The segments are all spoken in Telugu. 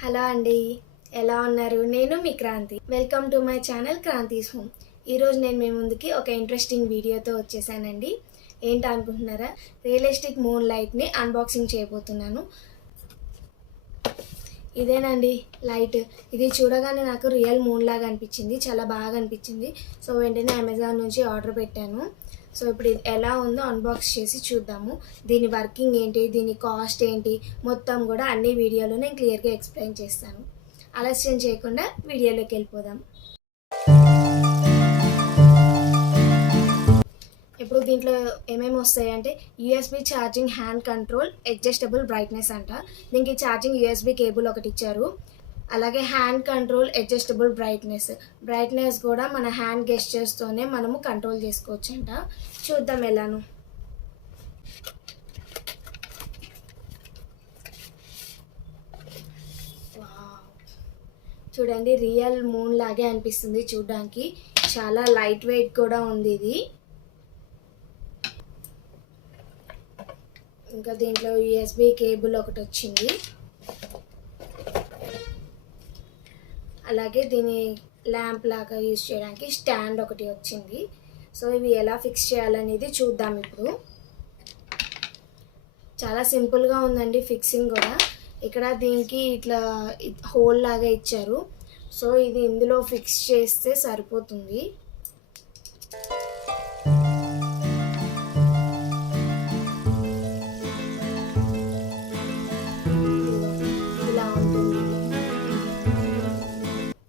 హలో అండి, ఎలా ఉన్నారు? నేను మీ Kranthi. Welcome to my channel Kranthi's home. ఈరోజు నేను మీ ముందుకి ఒక ఇంట్రెస్టింగ్ వీడియోతో వచ్చేసానండి. ఏంటి అనుకుంటున్నారా? రియలిస్టిక్ మూన్ లైట్ని అన్బాక్సింగ్ చేయబోతున్నాను. ఇదేనండి లైట్. ఇది చూడగానే నాకు రియల్ మూన్ లాగా అనిపించింది, చాలా బాగా అనిపించింది. సో వెంటనే అమెజాన్ నుంచి ఆర్డర్ పెట్టాను. సో ఇప్పుడు ఇది ఎలా ఉందో అన్బాక్స్ చేసి చూద్దాము. దీని వర్కింగ్ ఏంటి, దీని కాస్ట్ ఏంటి, మొత్తం కూడా అన్ని వీడియోలో నేను క్లియర్గా ఎక్స్ప్లెయిన్ చేస్తాను. ఆలస్యం చేయకుండా వీడియోలోకి వెళ్ళిపోదాం. ఇప్పుడు దీంట్లో ఏమేమి వస్తాయంటే USB charging, hand control, adjustable brightness అంట. దీనికి ఛార్జింగ్ యూఎస్బి కేబుల్ ఒకటి ఇచ్చారు. అలాగే హ్యాండ్ కంట్రోల్, అడ్జస్టబుల్ బ్రైట్నెస్ కూడా మన హ్యాండ్ గెస్చర్స్తోనే మనము కంట్రోల్ చేసుకోవచ్చు అంట. చూద్దాం ఎలాను. చూడండి, రియల్ మూన్ లాగే అనిపిస్తుంది చూడడానికి. చాలా లైట్ వెయిట్ కూడా ఉంది ఇది. ఇంకా దీంట్లో యూఎస్బి కేబుల్ ఒకటి వచ్చింది. అలాగే దీని ల్యాంప్ లాగా యూజ్ చేయడానికి స్టాండ్ ఒకటి వచ్చింది. సో ఇవి ఎలా ఫిక్స్ చేయాలనేది చూద్దాం ఇప్పుడు. చాలా సింపుల్గా ఉందండి ఫిక్సింగ్ కూడా. ఇక్కడ దీనికి ఇట్లా హోల్ లాగా ఇచ్చారు. సో ఇది ఇందులో ఫిక్స్ చేస్తే సరిపోతుంది.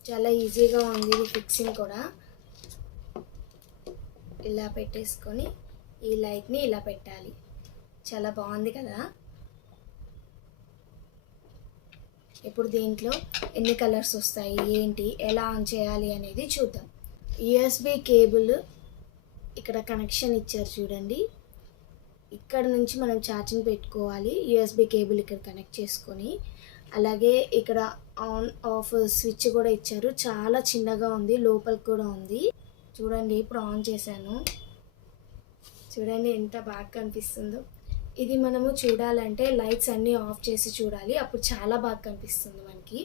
చాలా ఈజీగా ఉంది ఇది ఫిక్సింగ్ కూడా. ఇలా పెట్టేసుకొని ఈ లైట్ని ఇలా పెట్టాలి. చాలా బాగుంది కదా. ఇప్పుడు దీంట్లో ఎన్ని కలర్స్ వస్తాయి, ఏంటి, ఎలా ఆన్ చేయాలి అనేది చూద్దాం. యూఎస్బి కేబుల్ ఇక్కడ కనెక్షన్ ఇచ్చారు చూడండి. ఇక్కడ నుంచి మనం ఛార్జింగ్ పెట్టుకోవాలి. యూఎస్బి కేబుల్ ఇక్కడ కనెక్ట్ చేసుకొని, అలాగే ఇక్కడ ఆన్ ఆఫ్ స్విచ్ కూడా ఇచ్చారు. చాలా చిన్నగా ఉంది, లోపలికి కూడా ఉంది. చూడండి, ఇప్పుడు ఆన్ చేశాను. చూడండి ఎంత బాగా కనిపిస్తుందో. ఇది మనము చూడాలంటే లైట్స్ అన్నీ ఆఫ్ చేసి చూడాలి, అప్పుడు చాలా బాగా కనిపిస్తుంది మనకి.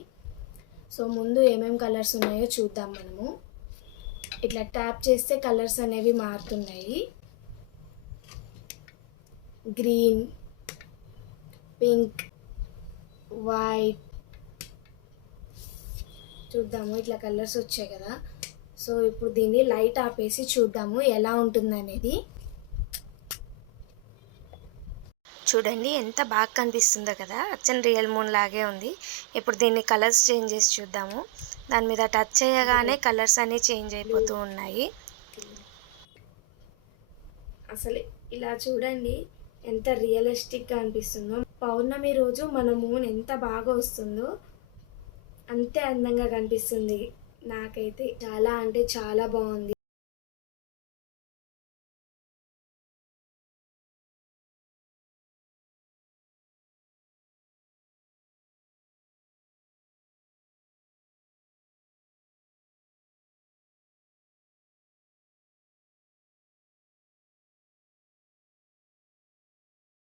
సో ముందు ఏమేమి కలర్స్ ఉన్నాయో చూద్దాం మనము. ఇట్లా ట్యాప్ చేస్తే కలర్స్ అనేవి మారుతున్నాయి. Green, pink, white. చూద్దాము, ఇట్లా కలర్స్ వచ్చాయి కదా. సో ఇప్పుడు దీన్ని లైట్ ఆపేసి చూద్దాము ఎలా ఉంటుంది అనేది. చూడండి ఎంత బాగా కనిపిస్తుందో కదా, అచ్చన్ రియల్ మూన్ లాగే ఉంది. ఇప్పుడు దీన్ని కలర్స్ చేంజ్ చేసి చూద్దాము. దాని మీద టచ్ చేయగానే కలర్స్ అన్నీ చేంజ్ అయిపోతూ ఉన్నాయి. అసలు ఇలా చూడండి ఎంత రియలిస్టిక్గా అనిపిస్తుందో. పౌర్ణమి రోజు మన మూన్ ఎంత బాగా వస్తుందో అంతే అందంగా కనిపిస్తుంది. నాకైతే చాలా అంటే చాలా బాగుంది.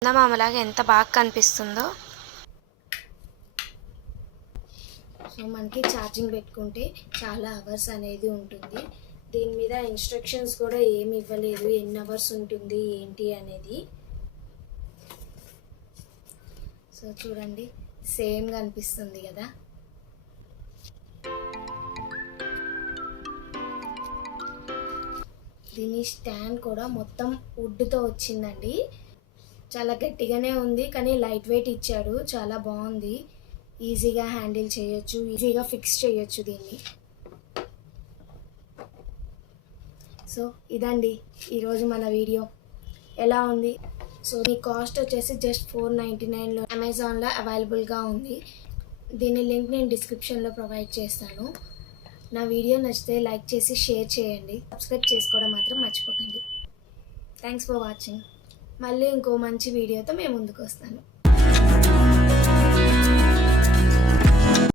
చందమామలాగా ఎంత బాగా కనిపిస్తుందో. సో మనకి ఛార్జింగ్ పెట్టుకుంటే చాలా అవర్స్ అనేది ఉంటుంది. దీని మీద ఇన్స్ట్రక్షన్స్ కూడా ఏమి ఇవ్వలేదు, ఎన్ని అవర్స్ ఉంటుంది ఏంటి అనేది. సో చూడండి, సేమ్గా అనిపిస్తుంది కదా. దీని స్టాండ్ కూడా మొత్తం వుడ్తో వచ్చిందండి. చాలా గట్టిగానే ఉంది, కానీ లైట్ వెయిట్ ఇచ్చాడు. చాలా బాగుంది, ఈజీగా హ్యాండిల్ చేయొచ్చు, ఈజీగా ఫిక్స్ చేయొచ్చు దీన్ని. సో ఇదండి ఈరోజు మన వీడియో. ఎలా ఉంది? సో ఈ కాస్ట్ వచ్చేసి జస్ట్ $499లో అమెజాన్లో అవైలబుల్గా ఉంది. దీని లింక్ నేను డిస్క్రిప్షన్లో ప్రొవైడ్ చేస్తాను. నా వీడియో నచ్చితే లైక్ చేసి షేర్ చేయండి. సబ్స్క్రైబ్ చేసుకోవడం మాత్రం మర్చిపోకండి. Thanks for watching. మళ్ళీ ఇంకో మంచి వీడియోతో మేము ముందుకు వస్తాను.